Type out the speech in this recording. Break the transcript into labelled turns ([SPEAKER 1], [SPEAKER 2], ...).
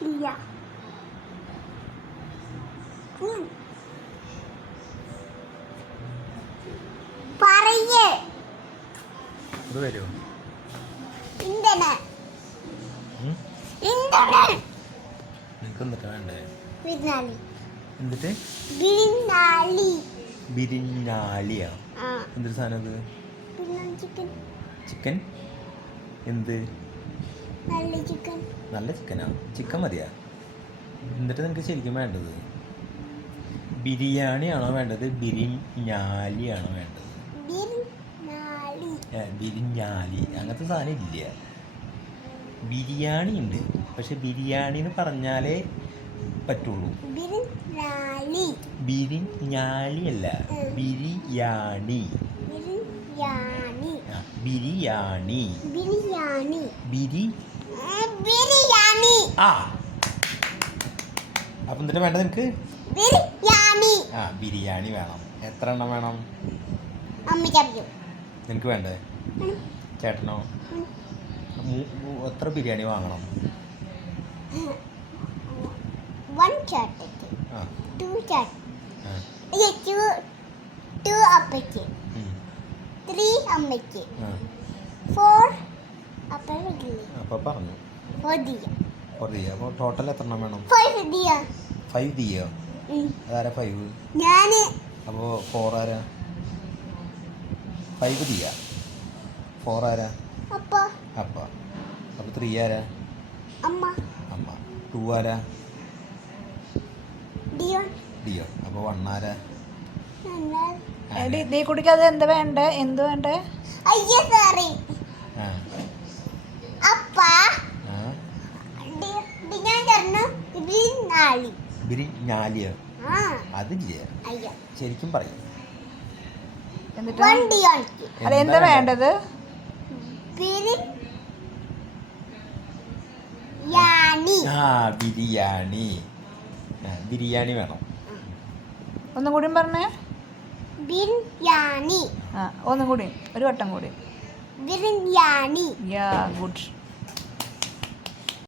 [SPEAKER 1] Iya. പറയേ
[SPEAKER 2] ഇത് വരുമോ?
[SPEAKER 1] എന്താണ് എന്താണ്
[SPEAKER 2] നിനക്ക് എന്നിട്ട് വേണ്ടേ?
[SPEAKER 1] ബിരിയാണി
[SPEAKER 2] എന്നിട്ട്
[SPEAKER 1] ബിരിയാണി
[SPEAKER 2] ബിരിഞ്ഞാളിയാ?
[SPEAKER 1] ആ
[SPEAKER 2] എന്തൊരു സാധനം അത്?
[SPEAKER 1] Biryani chicken
[SPEAKER 2] chicken? എന്ത്
[SPEAKER 1] നല്ല ചിക്കൻ
[SPEAKER 2] നല്ല ചിക്കനാ? ചിക്കൻ മതിയാ? എന്നിട്ട് നിനക്ക് ശരിക്കും വേണ്ടത് ബിരിയാണിയാണോ വേണ്ടത് ബിരിഞ്ഞാലിയാണോ വേണ്ടത്?
[SPEAKER 1] ബിരിയാണി
[SPEAKER 2] ബിരിഞ്ഞാലി അങ്ങനത്തെ സാധനം ഇല്ല. ബിരിയാണി ഉണ്ട്, പക്ഷെ ബിരിയാണി എന്ന് പറഞ്ഞാലേ പറ്റുള്ളൂ.
[SPEAKER 1] ബിരിയാണി
[SPEAKER 2] ബിരിഞ്ഞാലി അല്ല, ബിരിയാണി.
[SPEAKER 1] ബിരിയാണി
[SPEAKER 2] ബിരിയാണി
[SPEAKER 1] ബിരിയാണി
[SPEAKER 2] ബിരി
[SPEAKER 1] ബിരിയാണി
[SPEAKER 2] ആ അപ്പം എന്നിട്ട് വേണ്ട നിനക്ക്?
[SPEAKER 1] ബിരിയാണി
[SPEAKER 2] ബിരിയാണി വേണം. എത്ര എണ്ണം വേണം?
[SPEAKER 1] അമ്മയ്ക്കറിയും
[SPEAKER 2] നിനക്ക് വേണ്ടേ? ചേട്ടനോ? എത്ര ബിരിയാണി വാങ്ങണം?
[SPEAKER 1] 1 ചേട്ടയ്ക്ക് 2 ചേട്ടൻ 2 അപ്പയ്ക്ക് 3 അമ്മയ്ക്ക് 4 അപ്പയ്ക്ക്
[SPEAKER 2] അപ്പോൾ പറഞ്ഞു
[SPEAKER 1] 4 ദിയ.
[SPEAKER 2] അപ്പോൾ ടോട്ടൽ എത്ര എണ്ണം വേണം?
[SPEAKER 1] 5 ദിയ.
[SPEAKER 2] 5 ദിയോ? അതാരാ 5?
[SPEAKER 1] ഞാൻ.
[SPEAKER 2] അപ്പോൾ 4 ആരാ? 5 ദിയ. 4 ആരാ?
[SPEAKER 1] അപ്പ.
[SPEAKER 2] അപ്പോൾ 3 ആരാ?
[SPEAKER 1] അമ്മ.
[SPEAKER 2] 2 ആരാ?
[SPEAKER 1] ദിയോ.
[SPEAKER 2] അപ്പോൾ 1 ആരാ?
[SPEAKER 3] നീ കുടിക്ക് അത് എന്ത് വേണ്ടേ? എന്ത് വേണ്ടേ?
[SPEAKER 1] അയ്യോ സോറി. അപ്പ ഞാൻ പറഞ്ഞു ബിരിയാണി.
[SPEAKER 2] ബിരിഞ്ഞാലിയോ? അതില്ല, ശരിക്കും പറയും.
[SPEAKER 3] എന്നിട്ട്
[SPEAKER 1] 1 ദിയോക്ക്
[SPEAKER 3] അത് എന്താ വേണ്ടത്?
[SPEAKER 1] ബിരിയാണി.
[SPEAKER 2] ബിരിയാണി. ബിരിയാണി വേണം.
[SPEAKER 3] ഒന്നും കൂടി പറഞ്ഞേ.
[SPEAKER 1] ബിരിയാണി
[SPEAKER 3] ഒന്നും കൂടി, ഒരു വട്ടം കൂടി.
[SPEAKER 1] ബിരിയാണി.
[SPEAKER 3] Yeah good.